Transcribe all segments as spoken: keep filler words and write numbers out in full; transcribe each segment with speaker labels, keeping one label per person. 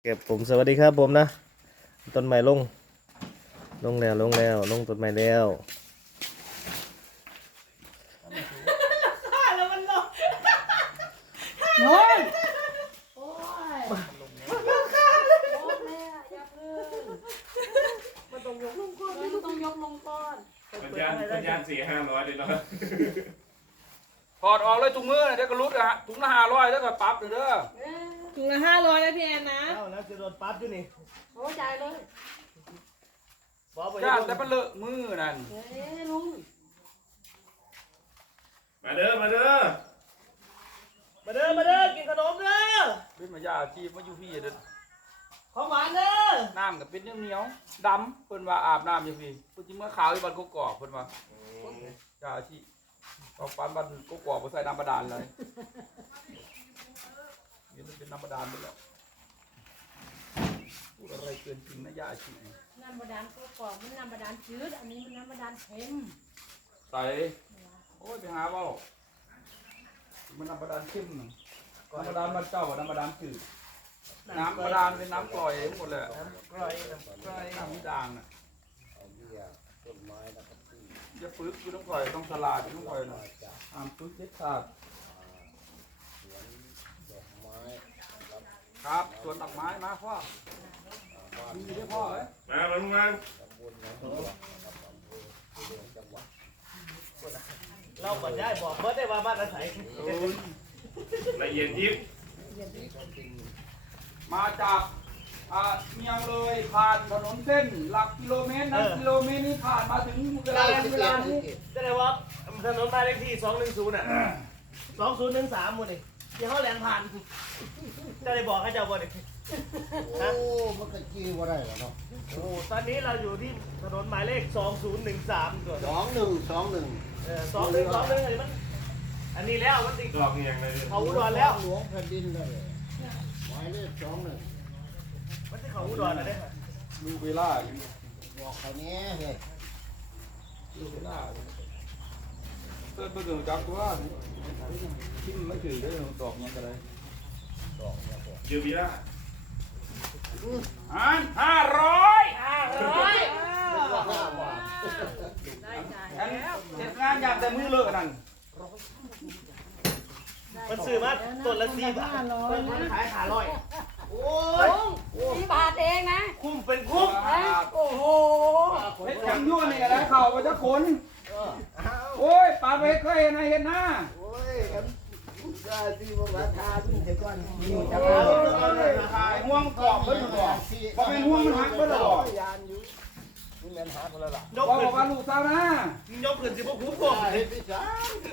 Speaker 1: ก็บผมสวัสดีครับผมนะต้นไม้ลงลงแล้วลงแล้วลงต้นไม้แล้ว
Speaker 2: โน้ย
Speaker 3: โอ้ยมันต้องยกลงก้อนมันต้องยกลงก้อน
Speaker 4: สัญญาณสัญญาณสี่ห้าร้อยเลยเนาะ
Speaker 2: ถอดออกเลยถุงมือเดี๋ยวก็รุดอะฮะถุงละห้าร้อยแล้วก็ปรับเด้อเด้อ
Speaker 5: ถุงละห้าร้อยนะพี่แอนนะ
Speaker 1: เอ้าแล้วจะโดนปั๊บอยู่นี่
Speaker 3: โอ้ใจเลย
Speaker 1: บอกไป
Speaker 2: จ้าแต่มันเลอะมือนั่น
Speaker 3: เฮ้ยลุง
Speaker 4: มาเด้อมาเด้อ
Speaker 1: มาเด้อมาเด้อกินขนมเด้อ
Speaker 2: เป็นมายาชีพมาอยู่พี่เด้อ
Speaker 1: ของหวานเด้อ
Speaker 2: น้ำกับเป็นเหนียวๆดำเพิ่นว่าอาบน้ำอยู่พี่เพิ่นจิเมื่อขาวที่บ้านกกอกเพิ่นว่ายาชีพออกปานบ้านกกอกบ่ใส่น้ำบาดาลเลยนี่มันเป็นน้ำบาดาลไปแล้วพูดอะไรเกินจริงนะยาชีพ
Speaker 3: น้ำบาดาลก็กรอบมันน้ำบาดาลจืดอันนี้มันน้ำบาดาลเค็ม
Speaker 2: ใส่โอ้ยไปหาเว้ามันน้ำบาดาลเข้มน่ะน้ำบาดาลมันเจ้ากับน้ำบาดาลจืดน้ำบาดาลเป็นน้ำกร่อยหมดเลย
Speaker 1: กล้อยน้ำกล้อย
Speaker 2: น้ำมิด่างน่ะอย่าปึกคือต้องกร่อยต้องสลาดต้องกร่อยนะอ่ามปึกเด็ดขาดครับสวนดอกไม้มาพ่อมีได้พ่อเอ้ย
Speaker 4: มามาลุงมา
Speaker 1: เราบัดได้บอกเบิร์ดได้ว่าบ้านอาศัย
Speaker 2: เอ้ย
Speaker 4: ละเอียดยิบ
Speaker 2: มาจากอ่าเมียงเลยผ่านถนนเส้นหลักกิโลเมตรนั้นกิโลเมตรนี้ผ่านมาถึงเวลาเวลานี้
Speaker 1: จะได้ว่าถนนหมายเลขที่สองหนึ่งศูนย์อ่ะสองศูนย์หนึ่งสามหมดนี่ที่เขาแลนผ่านจะได้บอกให้เจ้าบ่นี่
Speaker 6: โอ้มันก็จี้ว่าได้แล้วเนาะ
Speaker 1: โอ้ตอนนี้เราอยู่ที่ถนนหมายเลขสองศูนย์หนึ่งสามตัว
Speaker 6: สองหนึ่งสองหนึ่ง
Speaker 1: เออสองหนึ่งสองหนึ่งอันนี้มันอันนี้แล้วมันติด
Speaker 4: ดอกเงียงเลย
Speaker 1: เขาอุดรแล้ว
Speaker 6: หลวงแผ่นดินเลยหมายเลขสองหนึ่ง
Speaker 1: มันติดเขาอุดรแล้วเนี่ย
Speaker 2: ดูเวลา
Speaker 6: บอกเขาเนี้ยเฮ้ย
Speaker 2: ดูเวลาเติร์ดเบอร์เกอร์จับตัวทิมไม่ถือได้ดอกยังกระไร
Speaker 4: ยูบีล่า
Speaker 2: อันห้าร้อย
Speaker 3: ร้อย
Speaker 6: ห้าบาท
Speaker 3: ได้ใจ
Speaker 2: อันเห็ดงานอยากแต่มือเลอะนั่น
Speaker 1: มันซื้อมาต้นละสี่บาทมันขายขาร้อยโอ้ย
Speaker 3: สี่บาทเองนะ
Speaker 1: คุ้มเป็นคุ้ม
Speaker 3: โอ้โห
Speaker 2: เห็ดยังยั่วนี่อะไรเข่าไปจะขนโอ้ยปลาเวกเคยเห็นไหมเห็นหน้า
Speaker 6: โอ้ยกันได้ที่ว่าราคาที่เห็นก่อนมีอยู่จัง
Speaker 2: โอ้ยขายห่วงกรอบเพิ่นบอกบ่เป็นห่วงมันหักเพิ่นหรอก
Speaker 6: ยานอยู่นี่แม่นหาคนละล่ะ
Speaker 1: ยก
Speaker 2: บอก
Speaker 1: ขึ้น
Speaker 2: ว่าลูกสาวนะ
Speaker 1: ยกขึ้นสิพวกคุ้มกลม
Speaker 6: เห็นพี่จ๋า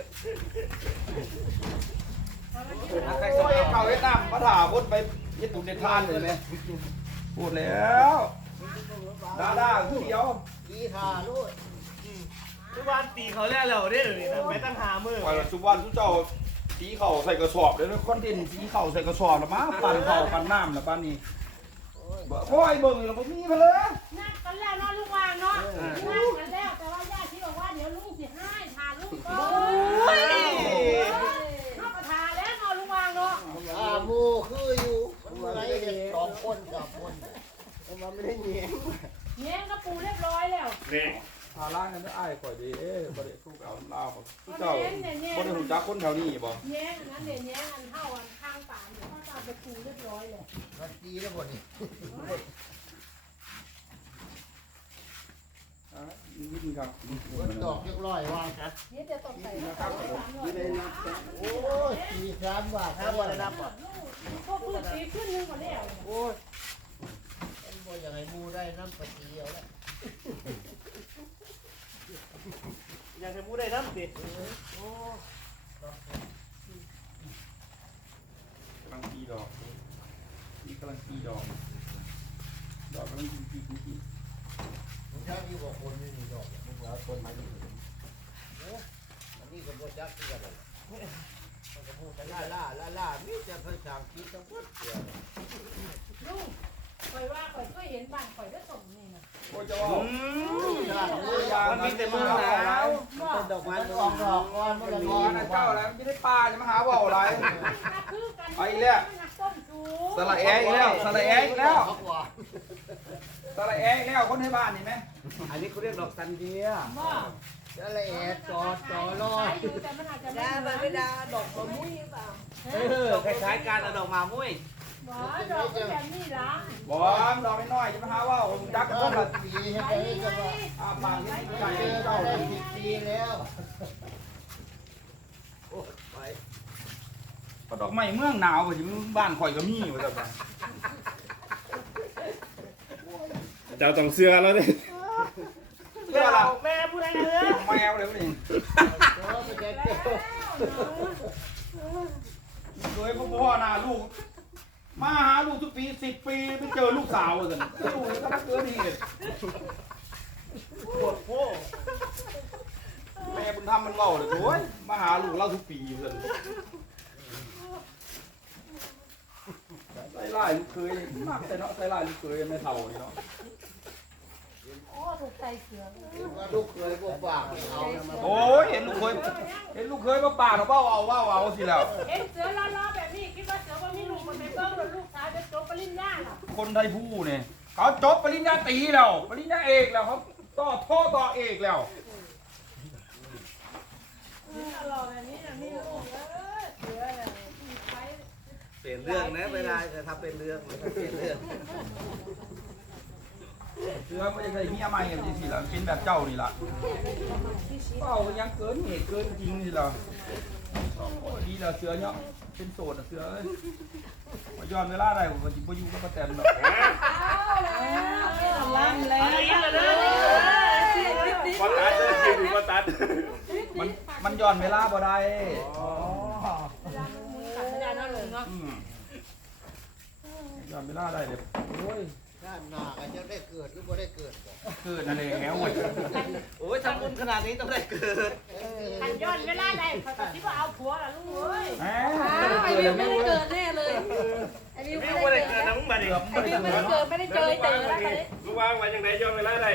Speaker 2: ใครสมัยเข่าเห็ดน้ำมาถ่าคนไปเห็ดตุ่นเด็ดทานเลยไหมพูดแล้วดาด้าคือเดียว
Speaker 6: ดีทาลูก
Speaker 1: ทุกวันตีเขาแล้วเราเนี่ยนี่นะไปตั้งหามือ
Speaker 2: ปล่อยสุวรรณทุเจ้าสีเข่าใส่กระสอบเดี๋ยวคอนเทนต์สีเข่าใส่กระสอบแล้วมาปั่นเข่าปั่นน้ำแล้วปั่นนี่โอ้ยเบิ่งแล้วบ่มีมาเลย
Speaker 3: นัดกันแล้วเนาะลุงวางเนาะนัดกันแล้วแต่ว่าญาติที่บอกว่าเดี๋ยวลุงสิให้ทานลุงก่อนเข้าประทานแล้วเนาะลุงวางเนาะ
Speaker 6: อาหมูคืออยู่มันอะไรเห็นสองคนสามคนมันไม่ได้เงี้ย
Speaker 3: เงี้ยก็ปูเรียบร้อยแล้ว
Speaker 4: เนี่ย
Speaker 2: หาล่างกันได้อ้ายข่อยดีเอ้บ่ได้สู้กับลาวบ่ทุเจ้าบ่ได้รู้จักคนแถวนี้บ่
Speaker 3: แย้งอันนั้นเดี๋ยวแย้งอันเท่าอันข้างป่านเดี๋ยวเขาจะเอาไปปูเรียบร้อยเลย
Speaker 6: มันตีแล้วหมดนี่
Speaker 2: อ่าวิ่งครับ
Speaker 6: มันดอกยักร้อยวาง
Speaker 3: นี่จะตกใส่กระเป๋าสามร้อย
Speaker 6: โอ้ยตีสามบาท
Speaker 1: ถ้าวันได้นับอ่ะ
Speaker 3: พวกพืชสีขึ้นนึงหมดแล้ว
Speaker 6: โอ้ยมันบ่อย่างไรมูได้น้ำปลาเกียวแล้ว
Speaker 1: อยากจะพูดได้น้ำดิ
Speaker 2: กำลังตีดอกนี่กำลังตีดอกดอกกำลังตีตีตีตี
Speaker 6: มึงใช้ที่บอกคนไม่มีดอกมึงเอาคนมาอยู่โอ้อันนี้ก็บ่จักที่กันเลยมันก็พูดกันล่าล่าล่าล่ามีแต่ภาษาอังกฤษทั้งหมดเดียว
Speaker 3: ลุงคอยว่าคอยก็เห็นบ้านคอยได้ส่งนี่นะ
Speaker 2: โอ้จะว่า
Speaker 1: มันมีแต่มือหนาว
Speaker 6: เป็นดอกไม้ออกดอกก้อนมันละ
Speaker 2: หม
Speaker 6: ง
Speaker 2: อ
Speaker 6: อน
Speaker 2: นะเจ้าแล้วไม่ได้ปลาจะมาหาว่าอะไร
Speaker 3: คือกัน
Speaker 2: ไปแล้ว
Speaker 3: นักต้มจู
Speaker 2: สละแออีกแล้วสละแออีกแล้ว
Speaker 6: เขาว่า
Speaker 2: สละแออีกแล้วคนในบ้านนี่ไหม
Speaker 6: อันนี้เขาเรียกดอกซันเดีย
Speaker 3: บ่
Speaker 6: จะละแอจอจอลอย
Speaker 3: แต่มันอาจจะไม่
Speaker 5: ดา
Speaker 3: เหมื
Speaker 5: มั
Speaker 3: อน น
Speaker 5: ไม่ดาดอกมะมุ้ยเปล่า
Speaker 1: เออคล้ายๆการเอาดอกมามุ้ย
Speaker 3: บ่ดอกเป็นแบบนี้ล่ะ
Speaker 2: บอมดอกน้อยๆจะมาหาว่าผมจักกันต้นละ
Speaker 6: ปีให้
Speaker 3: ไป
Speaker 6: ไป
Speaker 3: นี่
Speaker 6: จะว่า
Speaker 2: อาปากนี่
Speaker 6: เจ
Speaker 2: ไก่
Speaker 6: อ
Speaker 2: เจ้า
Speaker 6: ได้สิบปีแล้วโอ้ไป
Speaker 2: ดอกไม้เมืองหนาวว่าสิบ้านข่อยก็มีว่าซั่น
Speaker 4: เจ้าต้องเสื้อแล้วเนี่ย
Speaker 2: เสื้อล่ะ
Speaker 1: แม่ผู้ใดเนื้อ
Speaker 2: แมวเลยนี่
Speaker 6: เจอไปแก้ว
Speaker 2: โดยพ่อพ่อหน้าลูก มาหาลูกทุกปีสิบปีไม่เจอลูกสาวว่าซั่นลูกก็เกินเหตุ
Speaker 1: ปวดโพ่
Speaker 2: แม่บุญธรรมมันเล่าเลยโอ้ยมาหาลูกเราทุกปีอยู่ซั่นใส่ลายลูกเคยมากแต่เนาะใส่ลายลูกเคยไม่เท่านี่เนาะ
Speaker 3: โอ้ถูกใจเสือ
Speaker 6: ว่าลูกเคยบวกปากเอานะมา
Speaker 2: โอ้ยเห็นลูกเคยเห็นลูกเคยมาป่าเนาะเป้าเอาว่าเอาสิแล้ว
Speaker 3: เห็นเสือล้อๆแบบนี้คิดว่าเสือว่ามีลูกมันไปเบิ่งแล้วลูกสาวจะจบปริญญาหรอ
Speaker 2: คนไทยผู้เนี่ยเขาจบปริญญาตรีแล้วปริญญาเอกแล้วเขาต่อโทต่อเอกแล้ว
Speaker 3: รอแบบนี้มีลูกเออเสือเลยไป
Speaker 1: เปลี่ยนเรื่องนะเวลาจะทำเป็นเรื่องมันก็เปลี่ยนเรื่อง
Speaker 2: เสือไม่ใช่เมียใหม่แบบนี้สิล่ะเป็นแบบเจ้านี่ล่ะเป้ายังเกินเหตุเกินจริงสิล่ะโอ้ยดีแล้วเสือเนาะเป็นโสดอะเสือเอ้ยมาย้อนเวลาได้ผมจะไปอยู่กับป้าแตนหรอก
Speaker 5: ล้ำแล้ว
Speaker 1: อะไรกันเลย
Speaker 4: พอตัดเลยคิวดีพอตัด
Speaker 2: มันมันย้อนเวลาบ่ได้
Speaker 3: กัดไม่ได้เนาะลุงเนาะ
Speaker 2: อืมย้อนเวลาได้เดี๋ยวโอ้ย
Speaker 6: ชาติหน้าก็จะได้เกิดหรือบ่ได้เกิดบ่
Speaker 2: เกิดนั่นเองแหวเว้ย
Speaker 1: โอ้ยทำบุญขนาดนี้ต้องได้เกิด
Speaker 3: ขันย้อนเวลาได้เขาตัดที่ว่าเอาผัวล่ะลุงเอ้ย
Speaker 2: แหม
Speaker 5: ไอวิวไม่ได้เกิดแน่เลยไอวิว
Speaker 1: ไม่
Speaker 5: ไม่
Speaker 1: ได้
Speaker 5: ได้
Speaker 1: เกิ
Speaker 5: เกิ
Speaker 1: ด
Speaker 5: ด
Speaker 1: นะมึงมาดิ
Speaker 5: ไอวิวไม่ได้เกิดไม่ได้เจอเจอแล้วตอนนี้
Speaker 4: ลูกวางไว้ยังไงย้อนเวลาได้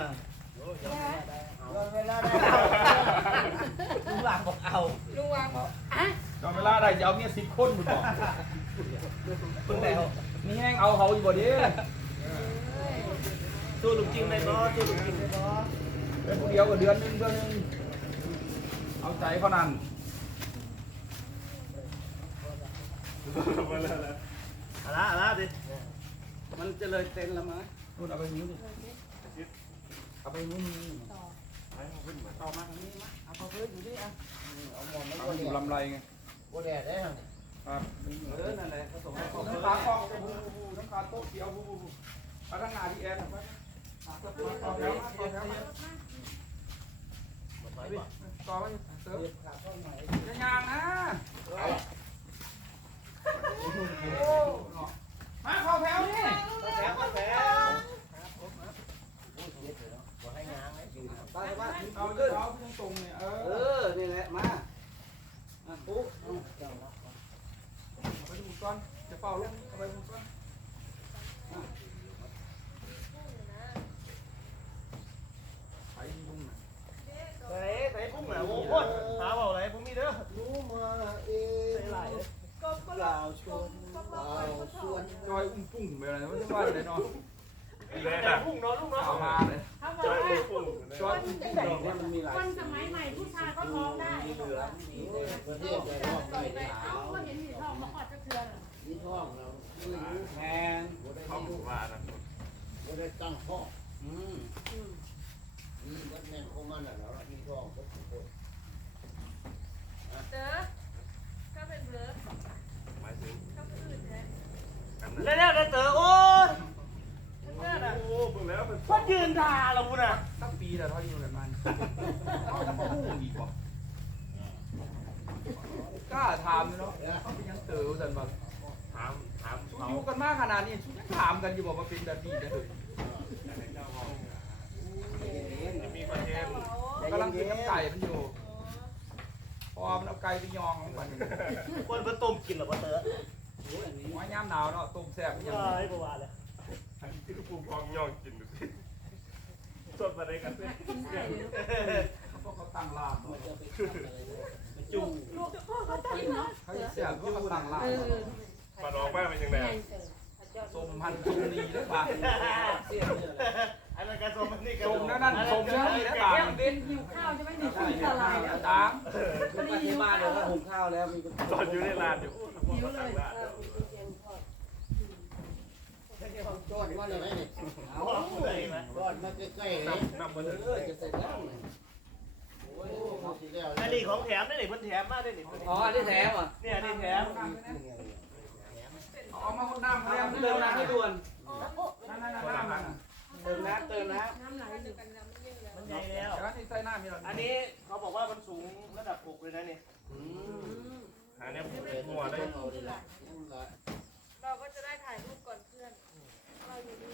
Speaker 6: เวลาได้
Speaker 1: ลุงหลังบอกเอา
Speaker 5: ลุงวางบอกอ่ะ
Speaker 2: ย้อนเวลาได้จะเอาเมียสิบคนคุณบอก
Speaker 1: เพิ่งแล้ว
Speaker 2: มีแห้งเอาเขาอยู่บ่ดิ
Speaker 1: สู้ลุงจิมเลยบอสู้ลุงจิมเลยบอ
Speaker 2: เป็นผู้เดียวกับเดือนหนึงเดือนหนึงเอาใจเขานั่น
Speaker 1: อะไรอะไรดิมันจะเลยเต็นละมั้ง
Speaker 2: นู่นเอาไปนิ้วดิเอาไปนิ้วนี่ต่อมาทางนี้มาเอาไปเพิ่มอยู่ดิอ่ะ
Speaker 6: เอาหมดไม่
Speaker 2: เอา
Speaker 6: บ่
Speaker 2: อ
Speaker 6: ได้
Speaker 2: ยู่ลำไรไง
Speaker 6: บ่ได้ได้หั่น
Speaker 2: ครับ
Speaker 1: เออนั่นแหละผสมผสม
Speaker 2: น้ำตาคล้องบูบูบูน้ำตาโต๊ะเขียวบูบูบูไปทางหน้าที่แอนไปต่อแถวมาต่อแถวมา
Speaker 6: บ่ถอยบ่
Speaker 2: ต่อมาเติม
Speaker 6: ขาเข้าใหม่
Speaker 2: จะยางนะมาเข้าแถวนี่
Speaker 1: แถมแถม
Speaker 6: บ่ให้ง้างให้ยืน
Speaker 1: ไปมา
Speaker 2: เอาเยอะเอาตรงๆเนี่ยเอ
Speaker 1: เอ
Speaker 2: อ
Speaker 1: อนี่แหละมาปุ๊บ
Speaker 2: ไปดูก่อนจะเป่าลงเอาไปดูก่อนไปลุงน่ะ
Speaker 1: ใส่ใส่พุ่งนะโอ้โหหาเบาอะไรผมมีเด้อ
Speaker 6: รู้มาเอ
Speaker 1: ใส่
Speaker 6: ง
Speaker 1: หลายเลย
Speaker 6: กล่าวชนกล่าวชวน
Speaker 2: จอยอุ้งปุ้งไปอะไรไม่ใช่ว่าอะไรเนาะ
Speaker 1: ใส่พุ่งเนาะลูกเนาะ
Speaker 2: เอามาเลย
Speaker 3: เขาบอกว่า
Speaker 2: จอยอุ้งปุ้งเนาะ
Speaker 1: เนี่ยมันมีหลาย
Speaker 3: คนสมัยใหม่ผู้ชายเขาท้องได้
Speaker 1: มีเหลือ
Speaker 6: ประเทศจะรอบไป
Speaker 3: ไป
Speaker 6: หา
Speaker 3: เอาก็เห็นสีทองมาขอดจะเทือน
Speaker 6: มีท้องเราคือ
Speaker 1: แพง
Speaker 6: บ่ได้
Speaker 4: ท้องว่านะ
Speaker 6: บ่ได้ตั้งท้อง
Speaker 1: อืม
Speaker 6: มีวัดแม่นของมันน่ะเนาะมีท้องก็ทุกคน
Speaker 5: เด้อก็เป็นเบลอ
Speaker 4: หมายถึง
Speaker 5: ก็เป็นอื่นเลย
Speaker 1: แล้วแล้วเต๋อโอ้ยนั่นน่ะ
Speaker 4: โอ้เพิ่งแล้วเป็น
Speaker 1: พ่อยืนด่าเราคุณน่ะ
Speaker 2: ตั้งปีแล้วเท่าอยู่แบบมันเขาจะมาหู้อีกวะกล้าถามเนาะเขาเป็นยังเต๋อสันบัง
Speaker 4: ถามถาม
Speaker 2: ชุ
Speaker 4: เขา
Speaker 2: อยู่กันมากขนาดนี้ชุยังถามกันอยู่บอกว่าเป็นแบบนี้นะเฮ้ย
Speaker 4: เจ้าห้องจะมีคอนเทนต์
Speaker 2: กำลังกินน้ำไก่มันอยู่พอมันเอาไก่ไปยองมัน
Speaker 1: คนมาต้มกินหรอพ่อเต๋อ
Speaker 2: หัวย่ามหนาวเนาะต้มแซ่บยัง
Speaker 1: ว้ายประวัติเลย
Speaker 4: อันนี้ที่กูพองย่องกินดูสิสดมาได้กันสิ
Speaker 2: พวกเขาตั้งลาบ
Speaker 1: จู่
Speaker 3: ลูกพ่อเขาจะกินเนาะ
Speaker 2: เขาจะแซ่บพวกเขาตั้งลาบ
Speaker 5: เออ
Speaker 4: มาดอกบ้านเป็นยังไง
Speaker 2: สมพันธุ์สมนีได้ป่ะ
Speaker 1: อันนั้นกระสมมันนี่กระ
Speaker 2: สมนั่นนั่นสมนั่นนี่ได้ป่ะ
Speaker 3: เป็นหิวข้าวจะไม่มีกินอะไรแล้ว
Speaker 2: ตาม
Speaker 3: ก็ดีหิวข้าว
Speaker 7: หุงข้าวแล้วมี
Speaker 4: ตอนอยู่ในร้านอยู่
Speaker 3: หิวเลย
Speaker 6: จอดมาเลยนี่
Speaker 1: เอาเลยไหม
Speaker 6: จอดมาใกล้ๆเลย
Speaker 4: นำมาเลย
Speaker 7: เออจะเสร็จแล้ว
Speaker 6: โอ้ยเขาสิแล้ว
Speaker 1: อันนี้ของแถมได้หนิเพิ่นแถมมาได้หนิ
Speaker 7: อ๋ออันนี้แถมอ่ะ
Speaker 1: เนี่ยอันนี้แถม
Speaker 2: เอามาคนน้ำมาแล้ว
Speaker 7: เติมน้ำให้ด่วน
Speaker 2: นั่นนั่นน้ำมัน
Speaker 7: เติมน้ำเติมน้
Speaker 3: น้ำไหลอยู่
Speaker 1: มันใหญ่แล้ว
Speaker 2: เดี๋ยวนี่ใส่น้ำมีหรอ
Speaker 1: อันนี้เขาบอกว่ามันสูงระดับอกเลยนะนี่
Speaker 4: หาเนี่ย
Speaker 6: เป็น
Speaker 4: หัวได้
Speaker 6: เอาดีละยังละ
Speaker 5: เราก็จะได้ถ่ายรูปก่อนเพื่อนเราอยู่นี่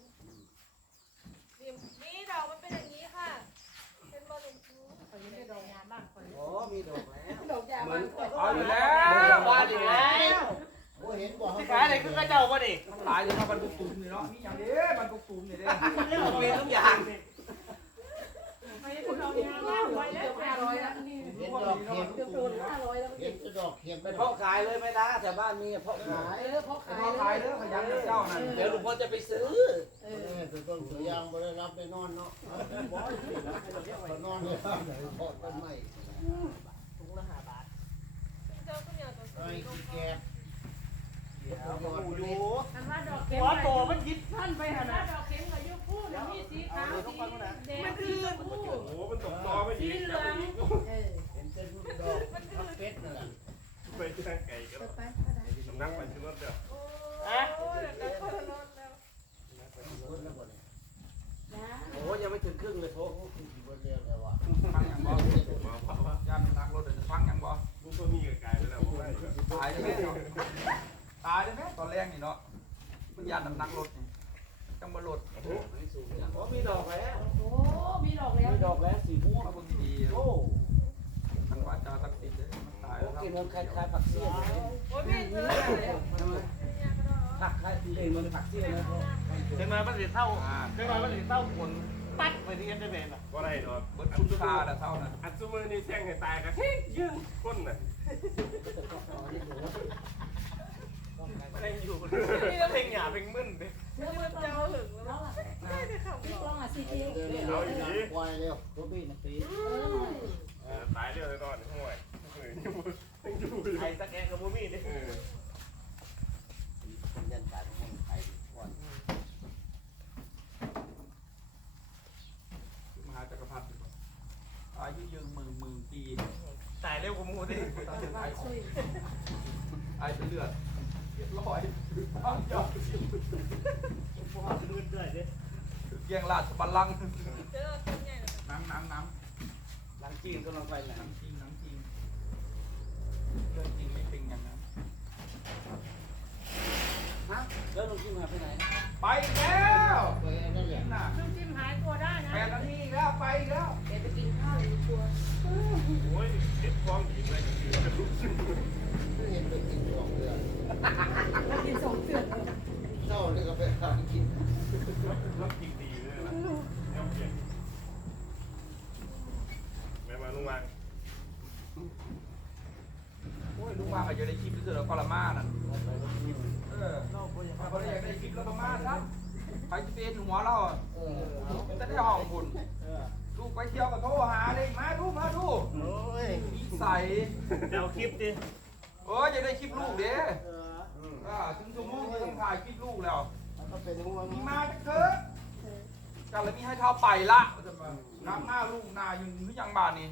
Speaker 5: นี่ดอกมันเป็นอย่างนี้ค่ะ เป็นบอลลูนชู
Speaker 3: คนนี้ได้ดอกงามมากคน
Speaker 7: ำ
Speaker 3: นี้
Speaker 7: อ๋อมีดอกแล้ว
Speaker 3: ดอกยามัน
Speaker 2: เอาอยู่แล้ว
Speaker 7: บ้านอีกแล้ว
Speaker 6: โอ้เห็นบ่
Speaker 1: ที่ขายอะไรคือกระเจ้าป่ะนี่
Speaker 2: หลายเลยเนาะบรรทุกตูมนี่เนาะมีอย่างเด้บรรทุกตูมนี่เด้
Speaker 7: มีทุกอย่าง
Speaker 3: ไม่ได้คุณดอกงามมากไปแล้วห้าร้อยแล้วนี่
Speaker 6: เห็นดอกเข็ม
Speaker 3: เกือบโดนห้าร้อยแล้ว
Speaker 6: เห็นแต่ดอกเข็ม
Speaker 7: ไปเพาะขายเลยไหมนะแถวบ้านมีเพาะขาย
Speaker 3: เออเพราะ
Speaker 2: ขาย
Speaker 3: ขาย
Speaker 2: ขายเด้อขยันเจ้านั่น
Speaker 7: เดี๋ยวลุงพลจะไปซื้อ
Speaker 3: เอ
Speaker 6: เอ
Speaker 3: อ
Speaker 6: อตัวต้นตัวยางบ่ได้รับได้นอนเนาะบ่ได้นอนเลยไหนเพาะต้นไม้
Speaker 1: ถุงละห้าบาท
Speaker 5: เจ้าก็มีเอาตัว
Speaker 6: ไอ้
Speaker 5: สีลง
Speaker 6: ขี้
Speaker 5: มา
Speaker 6: แกะเดี๋ยว
Speaker 1: อยู่อยู่
Speaker 3: อันว่าดอกเข็ม
Speaker 1: หัวโตมันยิด
Speaker 3: ท่านไปหาดอกเข็มกับยุคู่แล้วมีสีขาวสีแดงสีชมพู
Speaker 4: โอ้โหมันตกตอไม่
Speaker 3: สี
Speaker 4: ยิง
Speaker 3: เหลืองเออ
Speaker 6: เห็นแต่ลูกดอกพับเป็ดนั่นแหละ
Speaker 4: ไปที่ทางไก่กันสำนักไปที่รถเดียว
Speaker 5: โอ้ยเดี๋ยวเขาจะนอนแล้ว
Speaker 6: คนละบ่เนี่ย
Speaker 7: โอ้ยังไม่ถึงครึ่งเลยโทษ
Speaker 6: คือสิบ่เรียกเลยว่า
Speaker 2: ฟังอย่างบ่
Speaker 4: มาเพราะว่า
Speaker 2: ย่านนักรถเดี๋ยวจะฟังอย่างบ่
Speaker 4: ลูกตัวนี้กับไก่ไปแล้วผมว่า
Speaker 2: ตายได้ไหมเนาะตายได้ไหมตอนแรกนี่เนาะมันย่านน้ำหนักรถนี่จังบ่รถ
Speaker 7: อ๋อมีดอกแล้ว
Speaker 3: โอ้มีดอกแล้ว
Speaker 7: มีดอกแล้วสีม่วง
Speaker 2: เอาเบิ่งดี
Speaker 7: โอ้
Speaker 2: ๆมันว่าจะตักติดเลยมันตายแล้วครับ
Speaker 7: กินมันคล้ายๆผักเสี้ยน
Speaker 5: โอ้ยพี่เจอเลย
Speaker 7: ผักคล้ายเองมันผักเสี้ยนนะ
Speaker 1: เห็นไหมมันสิเท่าเห็นไหมมันสิเท่าผลปัดไปที่เอ็นเตอร์เบนอ่ะ
Speaker 4: ก็ได้เนาะ
Speaker 2: เบิดคุณค่าแล้วเท่านั้น
Speaker 4: อันซูมือนี่แซงให้ตายกันเฮ้ยยืนก้นน่ะ
Speaker 1: เพลงอยู่เพลงหยาเพลงมึนดิ
Speaker 3: เมื่อเมื่อตอน
Speaker 5: เจ้าหึง
Speaker 3: แล้
Speaker 5: แล้ว ว
Speaker 3: ล่ะ
Speaker 5: ไม่ได้ขำ
Speaker 3: พี่
Speaker 5: หร
Speaker 3: ก
Speaker 5: อ
Speaker 3: ล้องอ่ะสีเขียว
Speaker 6: เดินเลยควายเร็วตัวบี้นะปี
Speaker 4: ตายเรื่องเลยตอนห่วยอยู่อยู่อยู่
Speaker 1: ไอ้ตะแกงกับบูมี่ดิ
Speaker 4: เออ
Speaker 6: เป็นยันการแห่งไทยก่อน
Speaker 2: มหาจักรพรรดิอายุยืนหมื่นหมื่นปี
Speaker 1: ตายเร็วกว่ามูดิ
Speaker 2: ไอ้ไอ้เป็นเลือดเรียบร้อยอ้าวยอด
Speaker 1: พวกเขาจะลื่นด้วยดิ
Speaker 2: เกียงราชบัลลังก์
Speaker 5: เจอคนใหญ่เลย
Speaker 2: น้ำน้ำน้
Speaker 7: หลังจีนกำลังไปแหละ
Speaker 2: ำน้ำจริงน้ำจริงเรื่องจริงไม่เป็นอย่างนั้น
Speaker 7: ฮะแล้วลุงจิ้มหายไปไหน
Speaker 2: ไปแล้ว
Speaker 6: ไปนั่นแห
Speaker 2: กิ
Speaker 6: ละ
Speaker 2: นน่ะ
Speaker 3: ลุงจิ้มหายตัวได้นะ
Speaker 2: แปดนาทีแล้วไปแล้ว
Speaker 3: เดี๋ยวไปกินข้าวอยู่ตัว
Speaker 4: โอ้ยเด็ดฟ้องหญิงเลยก็คือเป็นลูกชิ้น
Speaker 6: เห็นไปกินสองเดือน
Speaker 3: กินสองเตือน
Speaker 6: เศร้าเลยก็ไปหากิน
Speaker 4: รับจริงดีเลยนะย่อมเก่งแม่มาลุงวาง
Speaker 2: โอ้ยลุงว่าเขาจะได้คลิปที่สุดแล้วก็ละมาน่ะเออถ้าเขาอยากได้คลิปแล้วก็มาซะใครจะเป็นหัวเราอ่ะ
Speaker 6: เออเอา
Speaker 2: จะได้ห้องบุญลูกไปเที่ยวกับโทรหาเลยมาดูมาดู
Speaker 6: โอ้ย
Speaker 2: นิสัย
Speaker 1: เดี๋ยวคลิปดิ
Speaker 2: เออจะได้คลิปลูกเด้
Speaker 6: เออ
Speaker 2: อ่าถึงชั่วโมงที่ต้องถ่ายคลิปลูกแล้ว
Speaker 6: มันก็เป็นห่วง
Speaker 2: มีมาจะเกิดกันแล้วมีให้เท่าไปละน้ำหน้าลูกนายังหรือยังบานนี่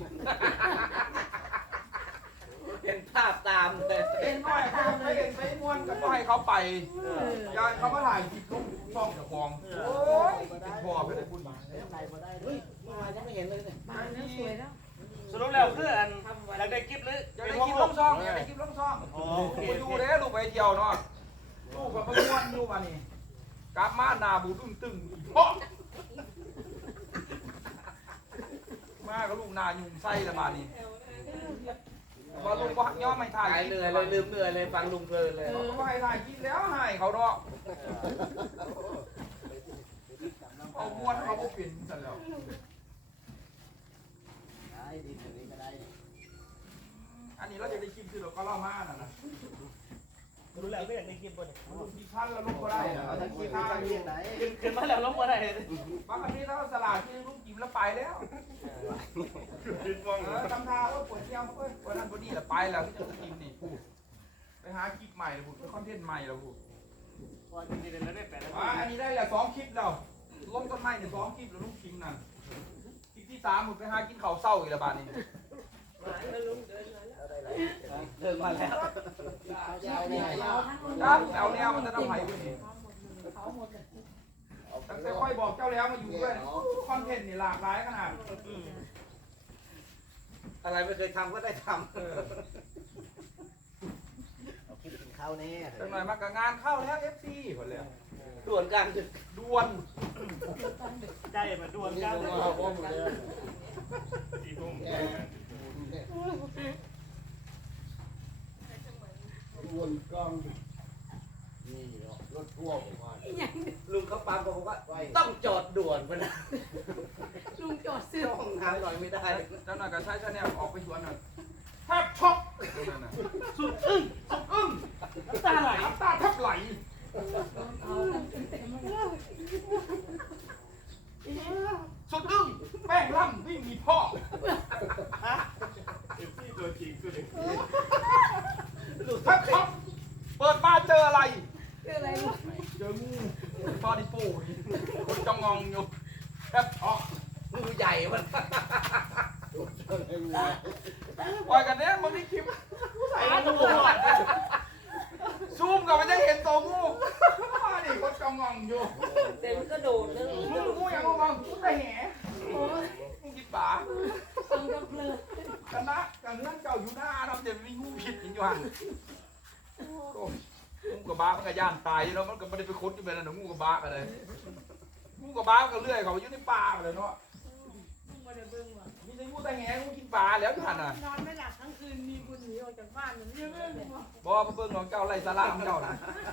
Speaker 7: เห็นภาพตามเลย
Speaker 2: เห็นน้อยเขาไปเห็นไปม้วนก็ให้เขาไปยายเขาก็ถ่ายคลิปลูกช่องเจ้าของโอ้ยเป็นพ่อไปเลยพูดมา
Speaker 7: เฮ้ยเมื่อวานยังไม่เห็นเลยเนี่ย
Speaker 3: บ้านนั้นสวยแล้ว
Speaker 1: สรุปแล้วคืออันอยากได้คลิปหรือ
Speaker 2: อยากได้คลิปล่องช่องอยากได้คลิปล่องช่อง
Speaker 1: อ๋อโอเค
Speaker 2: ไปดูเด้ลูกไปเที่ยวเนาะลูกกับไปม้วนดูมานี่กลับมาหน้าบูตึงตึงเพาะมากับลูกนายุ่งไส้ละมานี่ว่าลูกว่าย่อไม่ถ่าย
Speaker 7: หายเหนื่อยเลยลืมเหนื่อยเลยฟังลุงเพลินเลย
Speaker 2: เขาก็ให้ถ่ายกินแล้วให้เขาเนาะเอาม้วนเขาก็เปลี่ยนซะแล้ว
Speaker 6: ได้ดีแบบนี้ก็ได้
Speaker 2: อันนี้เราจะได้คลิปคือเราก็เล่ามาน่ะนะ
Speaker 1: รู้แล้วแล้วไม่อยากในคลิปบน
Speaker 2: มีขั้นแล้วลุกก็ได้เอาทั้งขี้ข้า
Speaker 6: เรียนไหน
Speaker 1: ขึ้นมาแล้วล้มมาได้
Speaker 2: บางทีถ้าสลากที่ลุกกินแล้วไปแล้ว
Speaker 4: คิดมอง
Speaker 2: เออทำท่าว่าปวดเที่ยวเว้ยปวดนั่นปวดนี่แหละไปแล้วที่จะกินนี่พูดไปหาคลิปใหม่พูดไปคอนเทนต์ใหม่แล้วพูด
Speaker 1: พอจริงๆแล้วได้แปดนาที
Speaker 2: อ่าอันนี้ได้แหละสองคลิปแล้วล้มต้นไม้เนี่ยสองคลิปแล้วลุกกินนั่นคลิปที่สามหมดไปหากินข้าวเศร้าอีกแล้วบาดนี้
Speaker 7: เดินมาแล้ว
Speaker 6: ยาวเนี่ยยาว
Speaker 2: ครับเอาแนวมันจะต้องไหวด้วยนี่ตั้งแต่ค่อยบอกเจ้าแล้วมาอยู่ด้วยคอนเทนต์นี่หลากหลายขนาด
Speaker 7: อะไรไม่เคยทำก็ได้ท
Speaker 2: เออ
Speaker 6: เอาคิดถึงข้าวแน่
Speaker 2: จังหน่อยมากับงานเข้าแล้ว เอฟ ซี หมดเลย
Speaker 7: ำด่วนกลางดึก
Speaker 2: ด่วน
Speaker 1: ใจมาดวง
Speaker 6: นี่
Speaker 1: ก้าว
Speaker 6: ก็
Speaker 1: เลย
Speaker 6: เอาอ้อมเลย
Speaker 4: สี่ทุ่ม
Speaker 6: วนกล้องนี่เนาะรถพ่วงมา
Speaker 7: ลุงเขาปามบอกว่า
Speaker 6: ไว้
Speaker 7: ต้องจอดด่วนมัน
Speaker 3: ลุงจอดซื้อ
Speaker 7: ห้องน้ำหน่อยไม่ได้
Speaker 2: จังหน่อยกับใช้ชาแนลออกไปสวนหน่อยแทบช็อกนั่นน่ะ
Speaker 1: สุดอึ้ง
Speaker 2: สุดอึ้ง
Speaker 1: ตาไหล
Speaker 2: น้ำตาแทบไหลสุดอึ้งแป้งล่ำวิ่งมีพ่อ
Speaker 4: เอฟซีตัวจริงตัวจริง
Speaker 2: แทบช็อกเปิดมาเจออะไร
Speaker 3: คืออะไรวะ
Speaker 2: เจองูฟอดิปูนี่คนจ้องงองอยู่แทบช็อก
Speaker 7: งูใหญ่มัน
Speaker 2: ปล่อยกันเนี้ยมึงได้คลิป
Speaker 1: ใส่แล้วจะปวด
Speaker 2: ซูมกับมันจะเห็นตัวงูนี่คนจ้องงองอยู่
Speaker 3: เต็มกระโดดเลย
Speaker 2: งูงูอย่างงูงองงูแต่แห่งูกินป่า
Speaker 3: ฟังกับเพลิน
Speaker 2: กันนะกันเรื่องเก่าอยู่หน้าทำเดี๋ยวมีงูผิดอีกอยู่หันงูกับบ้ามันก็ย่านตายแล้วมันก็ไม่ได้ไปค้นอยู่เป็นอะไรงูกับบ้ากันเลยงูกับบ้าก็เลื่อยเขาอยู่ในป่าเลยเนาะ
Speaker 3: มาเดี๋ยวเบิ่งว่ะ
Speaker 2: มีแต่งูแต่แหงูกินปลาแล้วอยู่หันน่ะ
Speaker 3: นอนไม่หลับทั้งคืนมีบุญหนีออกจากบ้านเหมือนเรื่องเรื่องว่ะ
Speaker 2: บ่มาเบิ่งของเจ้าไรสาระของเจ้านะ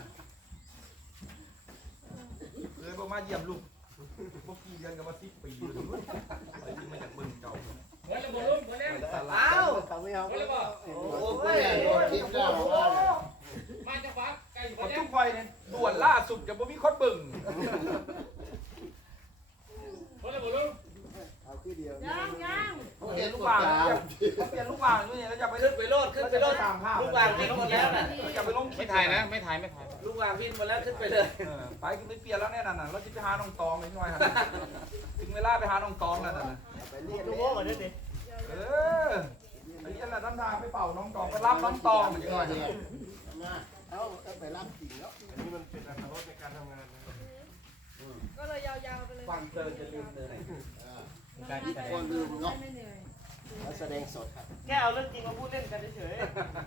Speaker 2: เลยบ่มาเยี่ยมลูกพวกกี่เดือนกับมาสิบปีเลยไปที่มาจากเบิ่งเจ้า
Speaker 7: เฮ้ยระเบิดล้มคนนี้
Speaker 2: สาระ
Speaker 7: อ้าว
Speaker 6: เขาไม่เอา
Speaker 7: เฮ้ยระเบิด
Speaker 6: โอ้ยคิดแล้วว่า
Speaker 7: มาจากฟ้าไก่อยู่
Speaker 2: ค
Speaker 7: คน
Speaker 2: น
Speaker 7: นี้
Speaker 2: ทุกไฟเนี่ยด่วนล่าสุดจะบ่มีคนเบิ่ง
Speaker 7: เฮ้ยระเบิดล้ม
Speaker 6: เอาขี้เดียว
Speaker 3: ยังยัง
Speaker 2: เขาเปลี่ยนลูกวางเขาเปลี่ยนลูกวางอยู่นี่แล้วจะไป
Speaker 7: ขึ้นไปโลดขึ้น
Speaker 2: แล้ว
Speaker 7: ไป
Speaker 2: จะ
Speaker 7: โล
Speaker 2: ไป
Speaker 7: ด
Speaker 2: ตามภาพ
Speaker 7: ลูกวางพินหมดแล้วน่ะ
Speaker 2: จะไปลงคลิ
Speaker 7: ไม่
Speaker 2: ป
Speaker 7: ถ่ายนะไม่ถ่ายไม่ถ่ายลูกวางพินหมดแล้วขึ้นไปเลย
Speaker 2: เออไปคือไม่เปลี่ยนแล้วแน่นอนน่ะเราจะไปหาน้องตองนิดหน่อยฮะถึงเวลาไปหาน้องตองแล้วน่ะ
Speaker 6: ไปเรียน
Speaker 1: ดู
Speaker 6: เลย
Speaker 1: โม่ก่อนดิ
Speaker 2: เออไอ้เหี้ยน่ะทำทางไปเป่าน้องตองไปรับน้องตองอย่าง
Speaker 6: ก็
Speaker 2: เงี้ย
Speaker 6: เรียนมาเอาไปรับจริงแล้ว
Speaker 4: อันนี้มันเป็นอัตรรสในการทำงานนะ
Speaker 5: ก็เลยยาวๆไปเลย
Speaker 7: ฟังเพลินจะลืมเลย
Speaker 6: การที่คนลืมเนาะแสดงสดครับ
Speaker 1: แค่เอาเรื่องจริงมาพูดเล่นกันเฉย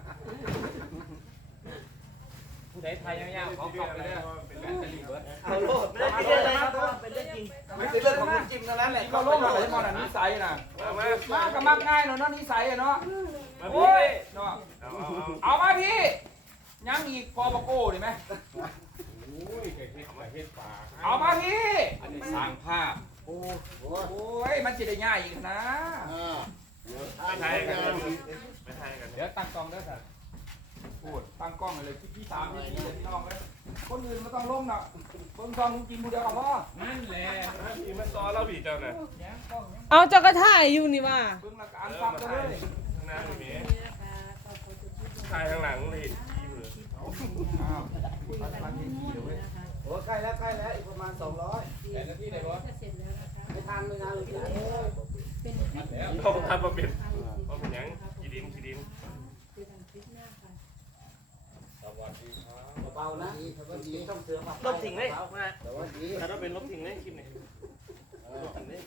Speaker 7: ผู้ใดไทยยาวๆเขาขับไปเลย
Speaker 4: เป็นแม่จะรีเบิร์ด
Speaker 7: เอาโลด
Speaker 1: ๆไม่ได้คิดเรื่องอะไรครับเพราะว่าเป็นเรื่องจริง
Speaker 7: ไม่ใช่เรื่องของจิมเท่านั้นแหละ
Speaker 2: เขาลงอะไรมอน่ะนิสัยน่ะ
Speaker 4: เอามา
Speaker 2: มาก็มักง่ายเนาะเนาะนิสัยอะเนาะ
Speaker 4: มา
Speaker 2: โอ้
Speaker 4: พี่
Speaker 2: ยเนาะ
Speaker 4: เอาเอาเอา
Speaker 2: เอามาพี่ยังอีกพอปะโก้ดิไหม
Speaker 4: โอ้ยเฮ็ดมาเฮ็ดปลา
Speaker 2: เอามาพี่
Speaker 7: อันนี้สร้างภาพ
Speaker 6: โอ้โห
Speaker 2: โอ้ยมันจะได้ง่ายอีกนะ
Speaker 6: อ่า
Speaker 4: ไม่ไทยกันไม่ไทยกัน
Speaker 7: เดี๋ยวตั้งกองได้สัก
Speaker 2: พูดตั้งกล้องเลยที่พี่สามที่สี่ที่น้องเลยคนอื่นไม่ต้องลงหรอกเบิ่งซองลุงจิมผู้เดียวกับพ่อ
Speaker 7: นั่นแหละ
Speaker 4: ทีมันซอเราบีเจ้าน่ะ
Speaker 2: เนี่ยกล้องเนี่ย
Speaker 3: เอาจะกระถ่ายอยู่นี่ว่า
Speaker 2: เบิ่งหลักการฟังกันเลย
Speaker 4: ข้างหน้าไม่มีถ่ายข้างหลังเลยทีมือ
Speaker 2: อ้าวมันมันเห็นกี่เดี๋ยวเว้ย
Speaker 7: โอ้ใกล้แล้วใกล้แล้วอีกประมาณสองร้อยแต่ละที่ไหนวะไม่ทันเลยนะลุงจิม
Speaker 4: ต้องทำมาเป็นมาเป็นยังขีดินขีดิน
Speaker 7: เบาๆนะ
Speaker 6: สวัสดี
Speaker 7: ต้องเสือมา
Speaker 1: ลบทิ้งเลยมา
Speaker 6: สวัสดี
Speaker 1: ถ้าเราเป็นลบทิ้งเลยคลิปนี้ลบทิ้งเลย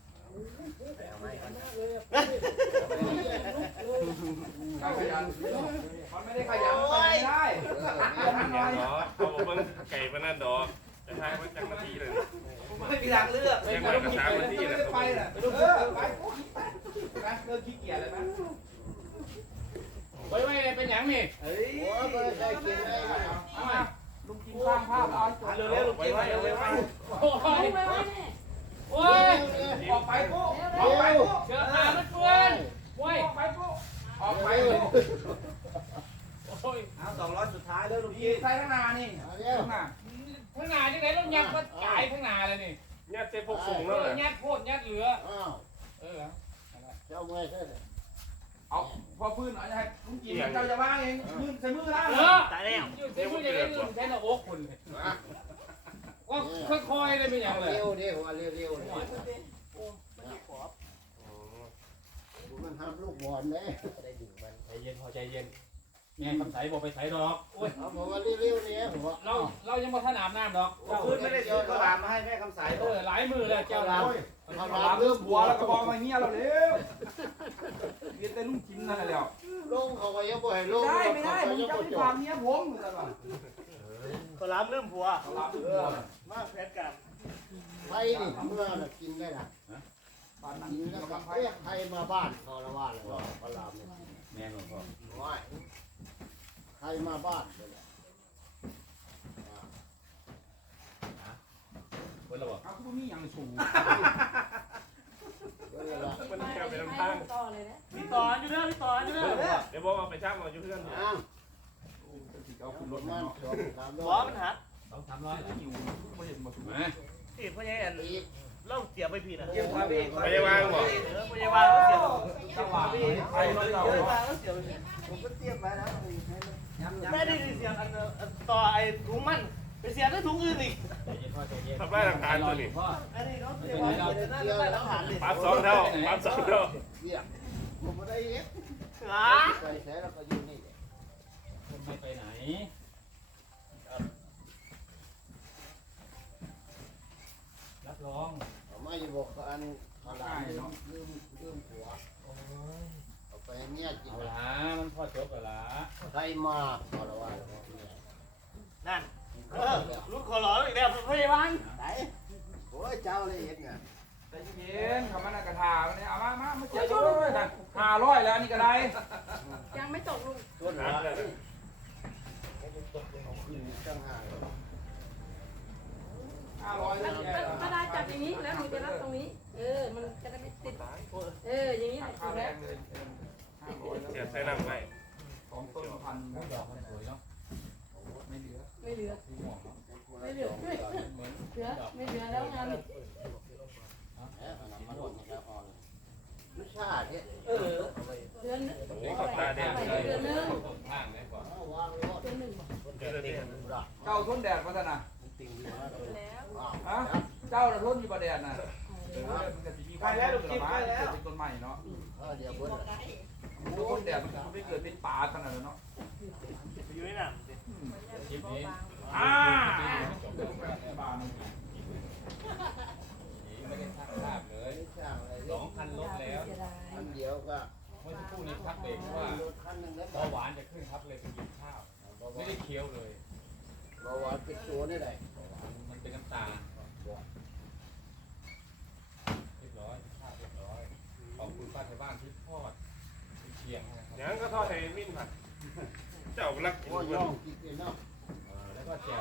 Speaker 2: ข้าขยันมันไม่ได้ขยันมันไม่ได้
Speaker 6: เออ
Speaker 2: เดี๋ยว
Speaker 4: อั
Speaker 2: ทำ
Speaker 4: น
Speaker 2: หน่
Speaker 4: นี้
Speaker 2: อย
Speaker 4: ดอกเอาเบิ้งไก่ปนั่นดอกจะทายมันจังนาทีเลย
Speaker 7: ไม่มีทางเลือก
Speaker 4: ยังไงก็ช้านาที
Speaker 2: ไม่
Speaker 4: เลย
Speaker 2: ได้ไปน่ะเออไปปุ๊บไปเลิกขี้เกียจเลยนะ
Speaker 7: ไว้ไว้เป็นอย่างนี่เฮ้ย
Speaker 6: โอ้ยไม่ได้กินเลย
Speaker 2: เอามาลุงกินสร้างภาพเอาจบ
Speaker 1: เร็วๆลูกจิ้มไปเร็วๆไป
Speaker 7: โอ้ยโอ้ย
Speaker 2: ออกไปปุ๊บออกไปปุ๊บ
Speaker 7: เชื้อรามันเปื้อนโอ้ย
Speaker 2: ออกไปปุ๊บออกไป
Speaker 7: โอ้ย
Speaker 2: เอาต่อ
Speaker 6: องร้อยสุดท้ายแล้วลุง
Speaker 2: นี่
Speaker 6: กี้
Speaker 2: ใส่ข้างหน้านี่
Speaker 6: เอาเร็ว
Speaker 2: ข้างหน้า
Speaker 7: ข้างหน้าที่ไหนต้องยัดก็จ่ายข้างหน้าเลยนี่
Speaker 4: ยัดเจ็บพวกสูง
Speaker 7: เอ
Speaker 4: แล้ว
Speaker 7: อ
Speaker 4: เลย
Speaker 7: ยัดโคตรยัดเหลือ
Speaker 6: อ้าว
Speaker 7: เออ
Speaker 6: เจ้าเมื่อยใช่ไหม
Speaker 2: เอาพอพื้นหน่อยให้ลุงกินเจ้าจะว่างเองมือใส่มือแล้ว
Speaker 7: เออ
Speaker 1: ตายแล้ว
Speaker 7: อยู่ที่ผู้ใหญ่ได้ยืนแทนเอาอกคนเลยว่าค่อยๆได้ไม่อย่างเลย
Speaker 6: เร็วดิหัวเร็วเร็วเลยมันทำลูกบอลเลยได้ดึงมัน
Speaker 7: ใจเย็นพอใจเย็นแม่คำใสบอกไปใส่ดอกโอ้ย
Speaker 6: เอาบอกว่าเร็วๆเนี่ยผมว่า
Speaker 7: เราเรายังบ่ถนามน้ำดอก
Speaker 1: คืนไม่ได้ซื้อข้าวหลามมาให้แม่คำใส
Speaker 7: เออหลายมือแล้วเจ้าเรา
Speaker 6: เขา
Speaker 2: เรา
Speaker 6: ลา
Speaker 2: ลา
Speaker 6: เรื่
Speaker 2: เรื่
Speaker 6: อ
Speaker 2: อง ง
Speaker 6: บั
Speaker 2: บั
Speaker 6: ว
Speaker 2: ว
Speaker 6: แล้
Speaker 2: แล้ว ว
Speaker 6: ก็
Speaker 2: ก็
Speaker 6: บบ อ
Speaker 2: อก ก
Speaker 6: มา
Speaker 2: มาเมียเราเร็วเรียนแต่ลุงกินนั่นแหละแล้ว
Speaker 6: ลงเขาก็ยังบ่ให้ลง
Speaker 2: ได้ไม่ได้ผม
Speaker 6: ยัง
Speaker 2: จะ
Speaker 6: บ่
Speaker 2: ไป
Speaker 6: จ
Speaker 2: ฟา
Speaker 6: บ
Speaker 2: ร์มเมียผมเหมือนกันว่ะ
Speaker 1: ข้าวหลามลืมผัว
Speaker 2: เราลาเรื่องบัว
Speaker 1: มาแพทกัน
Speaker 6: ไทยนี่เมื่อน่ะกินได้ล่ะ
Speaker 2: ฟาร์มนั่ง
Speaker 6: กิ
Speaker 2: กิ
Speaker 6: น
Speaker 2: น
Speaker 6: แล้
Speaker 2: แล้ว ว
Speaker 6: ก็
Speaker 2: ก็ไป
Speaker 6: เอ๊ะใครมาบ้านเขาละว่าเลยว่าเขาลามเนี่ย
Speaker 7: แม่หลวงพ่อ
Speaker 6: ว้ายใครมาบ้านเลยแหละ
Speaker 7: เพิ่นระบอก
Speaker 2: เอาคุณมีอย่างสูง
Speaker 6: เวลา
Speaker 4: มันแค่ไปทำทาง
Speaker 3: ต่อเลยนะ
Speaker 1: พี่ต่ออยู่เด้อพี่ต่ออยู่เด้อ
Speaker 4: เดี๋ยวบอกเอาไปช่างเอาอยู่เพื่อน
Speaker 6: อ้าว
Speaker 2: เอาคุณ
Speaker 6: ร
Speaker 2: ร
Speaker 6: ถ
Speaker 2: ถ
Speaker 6: มั
Speaker 2: มาน
Speaker 6: สองสาม
Speaker 1: หั
Speaker 6: ร้
Speaker 1: ว
Speaker 6: อย
Speaker 1: มันหัก
Speaker 7: สองสามร้อยเหรอ
Speaker 2: อยู่ไม่เห็นมาสูง
Speaker 7: มา
Speaker 1: ติดพ่อใหญ่อัน
Speaker 6: อีก
Speaker 1: เล่าเสียไปผิดอ่ะ
Speaker 6: เกี่ยวกับพี่
Speaker 4: ไปวางบอก
Speaker 1: เออพ่อใหญ่วางแล้วเสีย
Speaker 2: จังหวะไอ้เราเรา
Speaker 1: เยอะวางแล้วเสียไปผิด
Speaker 6: ผมก็เตรียมไว้แล้ว
Speaker 1: แม่ได้เสียอันต่อไอ้ถุงมันไปเสียได้ถุงอื่นอีก
Speaker 7: ใจเย็นพ่อใจเย็น
Speaker 4: ทำลายหลักฐานตัวนี้
Speaker 7: พ่อ
Speaker 1: อันนี้เขาเสียไว้เดี๋ยวน่าจะได้หลักฐานเลย
Speaker 4: ปั๊บสองเท่าปั๊บสองเท่า
Speaker 6: เกี่ยผมไม่ได้เอ็ก
Speaker 1: อ่า
Speaker 6: ใส่แสแล้วก็อยู่นี่
Speaker 7: คุณไม่ไปไหนรับรอง
Speaker 6: เอามาอยู่บอกอันเขาลามลืมลืมลืมหัวเอาไปให้เมียกิน
Speaker 7: เอาละมันพ่อจบกันละ
Speaker 6: ใครมาเขาละว่าแล้วเมีย
Speaker 1: นั่นเออลูกขอร้องอีกแล้วพ่อใหญ่วาง
Speaker 6: ไหนโอ้ยเจ้าเลยเห็นไง
Speaker 2: ใจเย็นคำนั้นกระถาเนี่ยเอามามามาเจ็บเลยนะห้าร้อยแล้วนี่ก็ได้
Speaker 3: ยังไม่ตกลุง
Speaker 6: ต้นหั
Speaker 4: หั
Speaker 6: ว
Speaker 4: กเลย
Speaker 6: ขึ้นตั้งห้าเลย
Speaker 2: ห้าร้อยแล้ว
Speaker 3: กระดาษจับอย่างนี้แล้วหนูจะรับตรงนี้ เออ มันจะได้ไม่ติด เออ อย่างนี้แหละ
Speaker 2: ค่า
Speaker 3: ถูก
Speaker 2: แร
Speaker 3: แล้ว
Speaker 2: งเลยห้าร้อยแล้ว
Speaker 4: เสียบใส่น้ำไว้
Speaker 2: สองต้นพัน
Speaker 7: ดอกมันสวยเนาะ
Speaker 2: ไม่เหลือ
Speaker 3: ไม่เหลือ
Speaker 7: สีม่วงเนาะ
Speaker 3: ไม่เหลือไม่
Speaker 7: เหมือน
Speaker 3: เหลือ ไม่เหลือแล้วงานนี้
Speaker 6: เอ๊ะมันมาลงแล้วอ่อนไม่ชาเนี่ย
Speaker 1: เออ
Speaker 3: เดือน
Speaker 4: นี่ขอบตาแดงเลย
Speaker 3: เดือนนึง
Speaker 7: ตรงข้างเลยก่อน
Speaker 6: เอาวางรถ
Speaker 3: เดือนหนึ่ง
Speaker 4: เดี๋ยวนี้
Speaker 2: เจ้าทนแดดมาซะนะ
Speaker 6: ติ่งอยู่นะแล้ว
Speaker 2: ฮะเจ้าทนอยู่ประแดดน่ะมันจะมีความเป็นต้นใหม่เนาะ
Speaker 6: เออเดี๋ยวเบิ้ล
Speaker 2: ดูทนแดดมันไม่เกิดเป็นป่าขนาดนั้นเนาะ
Speaker 1: อยู่ในนั้น
Speaker 7: คลิปนี้
Speaker 2: อ่า
Speaker 7: ไม่ได้สร้างภาพเลย
Speaker 6: ไม่ช่างอะไร
Speaker 7: สองพันลบแล้ว
Speaker 6: อันเดียวก็
Speaker 7: เมื่อสักครู่นี้พักเบรกเพราะว่าร
Speaker 6: ถคันหนึ่งแล้ว
Speaker 7: เบาหวานจะขึ้นครับเลยไปกินข้าว ไม่ได้เคี้ยวเลย
Speaker 6: เบาหวานเป็นตัวนี่แหละ
Speaker 7: มันเป็นน้ำตาลเรียบร้อยข้าวเรียบร้อยขอบคุณป้าไทยบ้านที่ทอดที่เชียงนะครับ
Speaker 4: ยังก็ทอดให้มิ้นผัดเจ้ารักกิน
Speaker 6: โอ้ย
Speaker 4: เพื่
Speaker 6: ย่
Speaker 4: อ
Speaker 6: อน งกินเป็นเนาะ
Speaker 7: แล้วก็แจว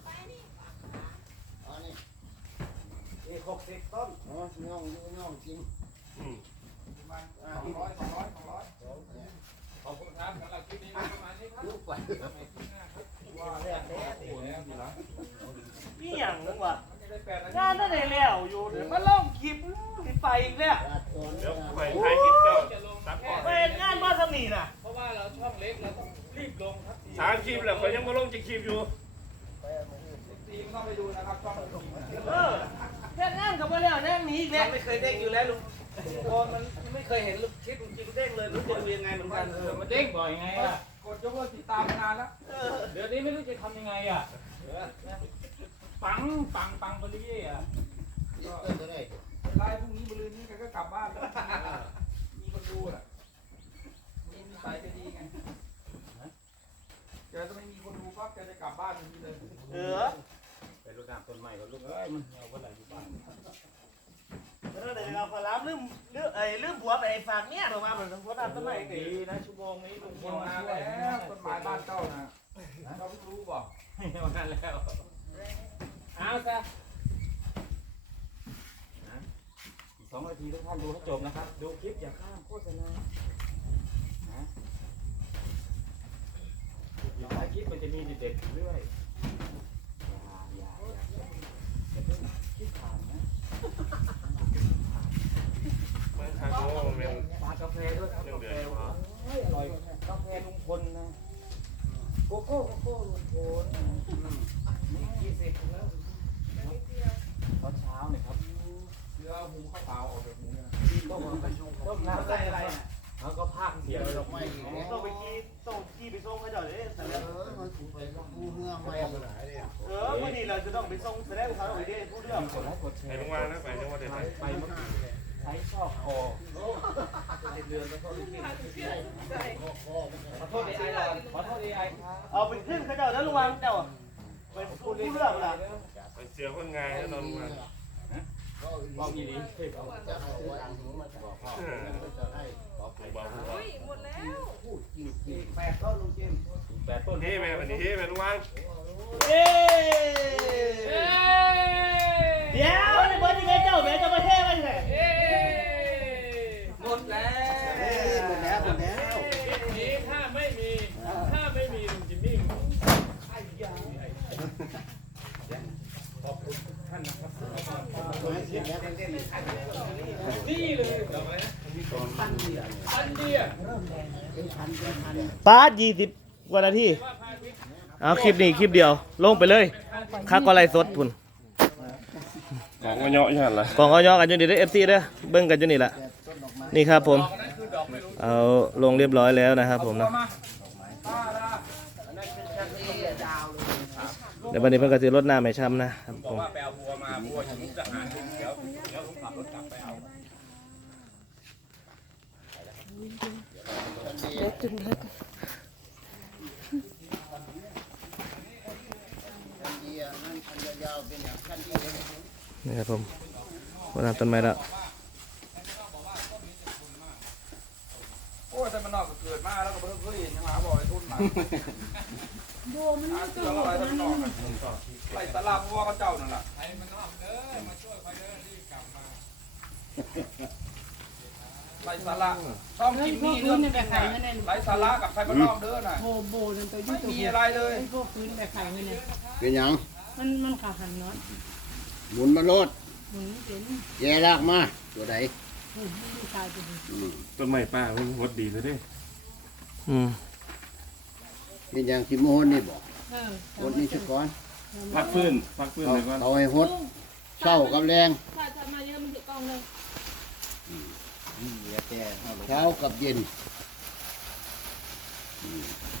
Speaker 6: อันนี้
Speaker 1: เอ้หกสิบต้น
Speaker 6: อ๋อย่องอยู่ย่องกิน
Speaker 4: อืม
Speaker 2: สองร้อยสองร้อยสองร้อย
Speaker 7: ขอบคุณครับสำหรับคลิปนี้ประมาณนี้ครับ
Speaker 6: ลูกไป
Speaker 7: ในคลิปหน้าครับ
Speaker 2: ว่าแรกแรกโอ้ยดีแล้ว
Speaker 1: นี่อย่างนึงว่ะ
Speaker 2: ได้แปดนาที
Speaker 1: งานนั่นได้แล้วอยู่เดี๋ยวมาล่องคลิปสิไปอีกแล้ว
Speaker 6: ตัดตัว
Speaker 4: เดี๋ยว
Speaker 6: นี่
Speaker 4: ไปถ่ายคลิปเจ้า
Speaker 7: จะลง
Speaker 4: ซับ
Speaker 7: แค่
Speaker 4: ก่อน
Speaker 1: เป็นงานบ้านสมีน่ะ
Speaker 7: เพราะว่าเราช่องเล็กเราต้องรีบลงครับ
Speaker 4: สามคลิปแล้วก็ยังมาลงจะคลิปอยู่
Speaker 2: ตีมต้องไปดูนะครับช่องทีม
Speaker 1: เออแค่งานกับมาแล้วแน่นี้อีกแล้ว
Speaker 8: ไม่เคยเด้งอยู่แล้วลุงโอนมันไม่เคยเห็นลูกชิปจริงๆเด้งเลยรู้จะดูยังไงเหมือนกัน
Speaker 7: เออมาเด้งบ่อยไงล่ะ
Speaker 2: กดยกเลิกติดตามมานานแล้ว
Speaker 7: เดี๋ยวนี้ไม่รู้จะทำยังไงอ่ะปังปังปังไปเรื่อยอ่ะ
Speaker 6: นี่ก็จะได้
Speaker 2: ไล่พรุ่งนี้บริเวณนี้แกก็กลับบ้านแล้วมีคนดูอ่ะมีสายจะดีไงแกจะไม่มีคนดูปั๊บแกจะกลับบ้านทันทีเลย
Speaker 1: เออ
Speaker 7: ไปรดน้ำต้นไม้ก่อนลูกเอ้ยมันเหี่ยวเมื่อไหร่อยู่บ้าน
Speaker 1: เออเดี๋ยวเราขอรับลืมลืมไอ้ลืมผัวไปฝากเนี่ยออกมาเหมือนผัวตามต้นไม้
Speaker 7: ดี
Speaker 1: ดี
Speaker 7: นะชั่วโมงนี้ลุง
Speaker 2: คนมาแล้วต้นไม้บ้านเจ้านะเจ้าเพิ่งรู้บ่
Speaker 7: มาแล้วเอาซะอีกสองนาทีทุกท่านดูให้จบนะครับ ดูคลิปอย่าข้ามโฆษณา
Speaker 6: ไป
Speaker 2: คลิปมันจะมีเด็ดๆเรื่อยอย่าอย่าอย่าอย่าเพิ่งคิดผ่านนะ
Speaker 4: ไม่ทางโน้มันเป็น
Speaker 2: ฝากาแฟด้วยครับ
Speaker 4: เรื่อง
Speaker 2: กา
Speaker 4: เดื
Speaker 2: แฟ
Speaker 4: อดอยู่ว่า
Speaker 2: อร่อยกาแฟลุงพลนะโกโก้โกโก้ลุงพลนี่ยี่สิบแล้วตอนเช้าเนี่ยครับเสือหูข้าวเปล่าออกจากหูเนี่ยต้มต้มน้ำใส่อะไรแล้วก็พากเสียงดอกไม้
Speaker 1: ต้องไปกี้ต้องกี้ไปส่งให้เจ้าเลยแสดง
Speaker 6: เออมันถูกไปผู้เฮือไม่ขนาดนี้
Speaker 1: เออวันนี้เราจะต้องไปส่งแสดงเขาไปได้ผู้เรื่อง
Speaker 2: กดไลค์กดแช
Speaker 4: ไอ้
Speaker 2: ร์
Speaker 4: ลุงวางนะไปจังหวัดเด็ด
Speaker 2: ไปเมื่อกี้ใช้ชอบคอเดือนแล้วก็ลูกกินขอโทษดีไอก่อนขอโทษดีไอครับ
Speaker 1: เอาไปขึ้นเขาเจ้าแล้วลุงวางเจ้าเป็นผู้เรื่องล่ะ
Speaker 4: ไปเสียคนงานให้นอนมา
Speaker 2: บอกอีหลีเฮ้ยบอก
Speaker 6: จะเอาไว้อันนี้มาบอกพ่อจะให้ขอ
Speaker 4: ไปบอกผู้ว่า
Speaker 5: อุ้ยหมดแล้ว
Speaker 6: พูดจริง
Speaker 2: แปดต้นลุงจิมแปดต้น
Speaker 4: เฮ้แม่วันนี้เฮ้แม่ลุงวาง
Speaker 1: เอ๊เดี๋ยวในเบอร์ที่เจ้าแม่จะมาเท่ไหมเนี่ย
Speaker 2: หมดแล้ว
Speaker 6: เอ้ยหมดแล้วหมดแล้ว
Speaker 8: นี้ถ้าไม่มีถ้าไม่มีลุงจิมมี่
Speaker 2: ขอบคุณทุกท่านนะครับ
Speaker 6: ไม่เสียแล้วเป็น
Speaker 8: นี่เลยดอกอะไรนะอันเดีย
Speaker 6: พันเป็นพัน
Speaker 1: ปาดยี่สิบกว่านาที
Speaker 8: ว่าพาวิทย์
Speaker 1: เอาคลิปนี้คลิปเดียวลงไปเลยคักก็ไล่สดพุ่น
Speaker 4: ของก็เนาะอย่างไร
Speaker 1: กองเอาย่อกันอยู่นี่เด้อ เอฟ ซี เด้อเบิ่งกันอยู่นี่แหละนี่ครับผม
Speaker 2: นั่นคือดอกไม่รู้
Speaker 1: เอาลงเรียบร้อยแล้วนะครับผมนะ
Speaker 2: มาป้าละ
Speaker 1: เดี๋ยววันนี้เพิ่นก็สิรดน้ำให้ช้ำนะครับ
Speaker 2: บ
Speaker 1: ผ
Speaker 2: อก
Speaker 1: ม
Speaker 2: ว่าไปเอาบัวมาบัวอยู่มุกดาหารเดี๋ยวเดี๋ยวผมขับรถกลับไปเอา
Speaker 6: คันเดียนั่นคันยาวๆเป็นอย่างคันเดีย
Speaker 1: นี่ครับผมรดน้ำต้นไม้แล้ว
Speaker 2: โอ้ยแต่มันนอกก็เกิดมาแล้วก็เพิ่งเคยเห็นยังหาบ่อยทุ่นมา
Speaker 3: โบมันไม่
Speaker 2: เสื
Speaker 3: เกิ
Speaker 2: อ
Speaker 3: ด
Speaker 2: อะไร
Speaker 3: มั
Speaker 2: ทั้งนอกกันไล่ตลาดบัวเขาเจ้านั่นแหละไล่สาระช่องกิมมี่เรื่องไล่สาระกับไทยบ้านนอกเด้อน่ะ
Speaker 3: โบโบนั่นตัว
Speaker 2: ไม่
Speaker 3: ยุ่งตัว
Speaker 2: มีอะไรเลย
Speaker 3: ไอ้พวกพื้นแบบไข่เนี่ย
Speaker 6: เป็นอย่าง
Speaker 3: มันมันขาหันเนาะ
Speaker 6: หมุนมาโลด
Speaker 3: หมุนเป็น
Speaker 6: แย่ลากมาตัวไหน
Speaker 3: โอ้ยมันตายไปเลย
Speaker 6: อืม
Speaker 4: ต้นไม้ป้าเพิ่งวดดีซะดิ
Speaker 1: อืม
Speaker 6: เป็นอย่างที่โมนนี่บอก
Speaker 3: เออ
Speaker 6: โอนนี่ชุดก่อน
Speaker 4: พักฟื้นพักฟื้น
Speaker 6: เอา
Speaker 4: เลยก่อน
Speaker 6: เอาให้หดเศร้ากับแรง
Speaker 3: ถ้าจะมาเยอะมันจะกองเลย
Speaker 6: เช้ากับเย็น